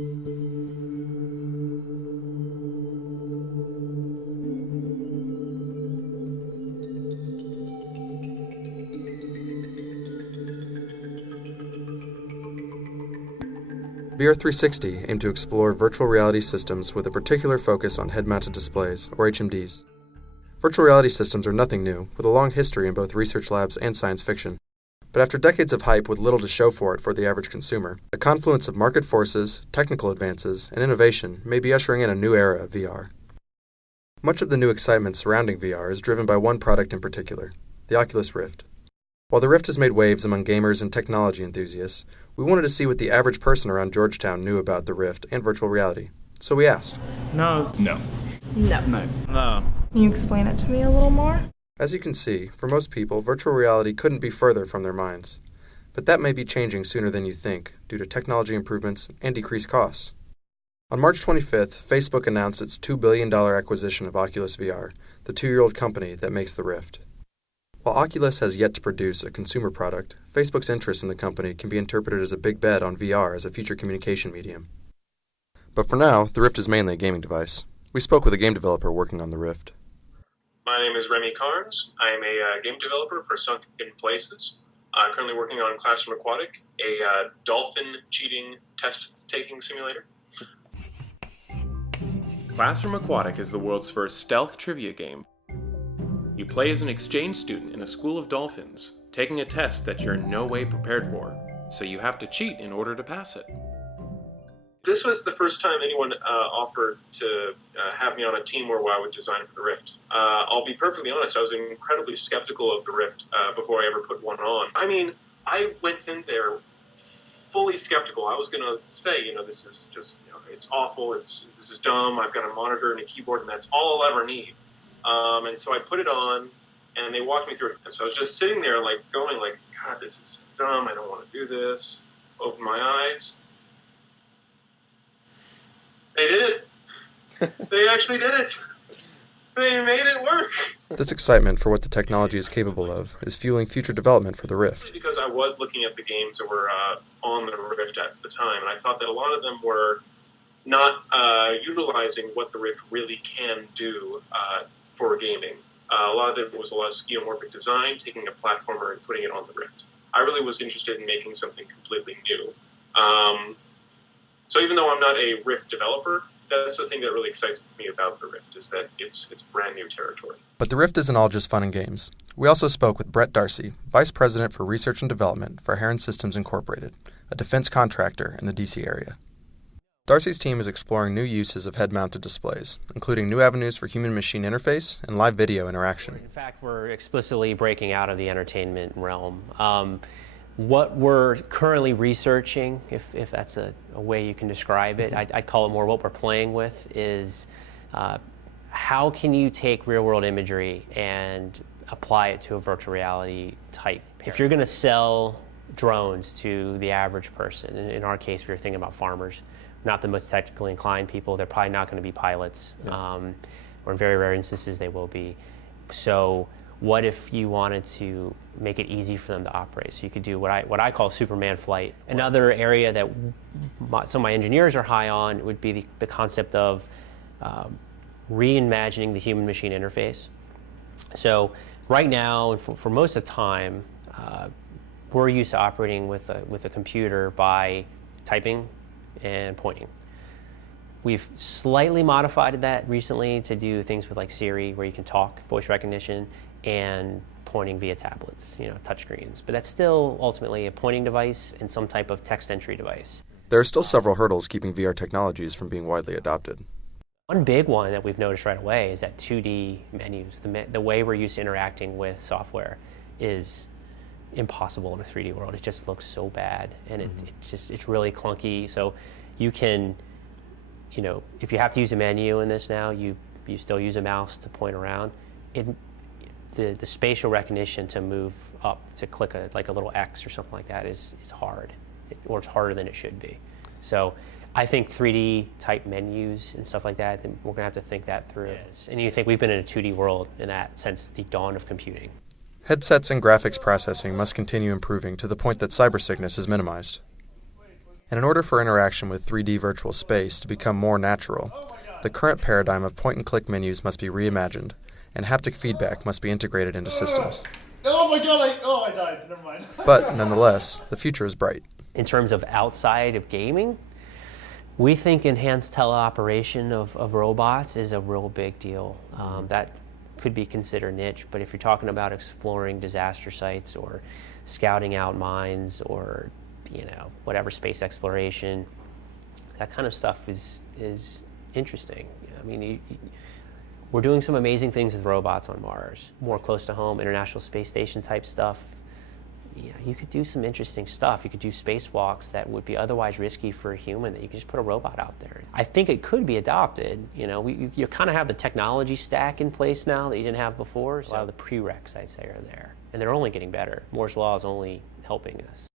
vr360 aimed to explore virtual reality systems with a particular focus on head-mounted displays, or HMDs. Virtual reality systems are nothing new, with a long history in both research labs and science fiction. But after decades of hype with little to show for it for the average consumer, a confluence of market forces, technical advances, and innovation may be ushering in a new era of VR. Much of the new excitement surrounding VR is driven by one product in particular, the Oculus Rift. While the Rift has made waves among gamers and technology enthusiasts, we wanted to see what the average person around Georgetown knew about the Rift and virtual reality. So we asked. No. No. No. No. No. Can you explain it to me a little more? As you can see, for most people, virtual reality couldn't be further from their minds. But that may be changing sooner than you think, due to technology improvements and decreased costs. On March 25th, Facebook announced its $2 billion acquisition of Oculus VR, the 2-year-old company that makes the Rift. While Oculus has yet to produce a consumer product, Facebook's interest in the company can be interpreted as a big bet on VR as a future communication medium. But for now, the Rift is mainly a gaming device. We spoke with a game developer working on the Rift. My name is Remy Carnes. I am a game developer for Sunken Places. I'm currently working on Classroom Aquatic, a dolphin cheating test-taking simulator. Classroom Aquatic is the world's first stealth trivia game. You play as an exchange student in a school of dolphins, taking a test that you're in no way prepared for, so you have to cheat in order to pass it. This was the first time anyone offered to have me on a team where I would design for the Rift. I'll be perfectly honest, I was incredibly skeptical of the Rift before I ever put one on. I mean, I went in there fully skeptical. I was going to say, this is just, it's awful, this is dumb, I've got a monitor and a keyboard, and that's all I'll ever need. And so I put it on, and they walked me through it. And so I was just sitting there, going, God, this is dumb, I don't want to do this. Open my eyes. They did it. They actually did it. They made it work. This excitement for what the technology is capable of is fueling future development for the Rift. Because I was looking at the games that were on the Rift at the time, and I thought that a lot of them were not utilizing what the Rift really can do for gaming. A lot of it was a lot of skeuomorphic design, taking a platformer and putting it on the Rift. I really was interested in making something completely new. So even though I'm not a Rift developer, that's the thing that really excites me about the Rift, is that it's brand new territory. But the Rift isn't all just fun and games. We also spoke with Brett Darcy, Vice President for Research and Development for Heron Systems Incorporated, a defense contractor in the D.C. area. Darcy's team is exploring new uses of head-mounted displays, including new avenues for human-machine interface and live video interaction. In fact, we're explicitly breaking out of the entertainment realm. What we're currently researching, if that's a way you can describe it, I'd call it more what we're playing with, is how can you take real-world imagery and apply it to a virtual reality type? If you're going to sell drones to the average person, in our case, we were thinking about farmers, not the most technically inclined people, they're probably not going to be pilots, or in very rare instances they will be. So what if you wanted to make it easy for them to operate? So you could do what I call Superman flight. Another area that some of my engineers are high on would be the concept of reimagining the human-machine interface. So right now, and for most of the time, we're used to operating with a computer by typing and pointing. We've slightly modified that recently to do things with like Siri, where you can talk, voice recognition, and pointing via tablets, touchscreens. But that's still ultimately a pointing device and some type of text entry device. There are still several hurdles keeping VR technologies from being widely adopted. One big one that we've noticed right away is that 2D menus, the way we're used to interacting with software, is impossible in a 3D world. It just looks so bad, and it's really clunky. So you can, if you have to use a menu in this now, you still use a mouse to point around. The spatial recognition to move up, to click a little X or something like that is hard, or it's harder than it should be. So I think 3D type menus and stuff like that, we're gonna have to think that through. Yes. And you think we've been in a 2D world in that since the dawn of computing. Headsets and graphics processing must continue improving to the point that cybersickness is minimized. And in order for interaction with 3D virtual space to become more natural, the current paradigm of point-and-click menus must be reimagined, and haptic feedback must be integrated into systems. Oh my god, I died. Never mind. But, nonetheless, the future is bright. In terms of outside of gaming, we think enhanced teleoperation of robots is a real big deal. That could be considered niche, but if you're talking about exploring disaster sites or scouting out mines or whatever space exploration, that kind of stuff is interesting. I mean, we're doing some amazing things with robots on Mars, more close to home, International Space Station type stuff. Yeah, you could do some interesting stuff. You could do spacewalks that would be otherwise risky for a human, that you could just put a robot out there. I think it could be adopted. You kind of have the technology stack in place now that you didn't have before. So a lot of the prereqs, I'd say, are there. And they're only getting better. Moore's Law is only helping us.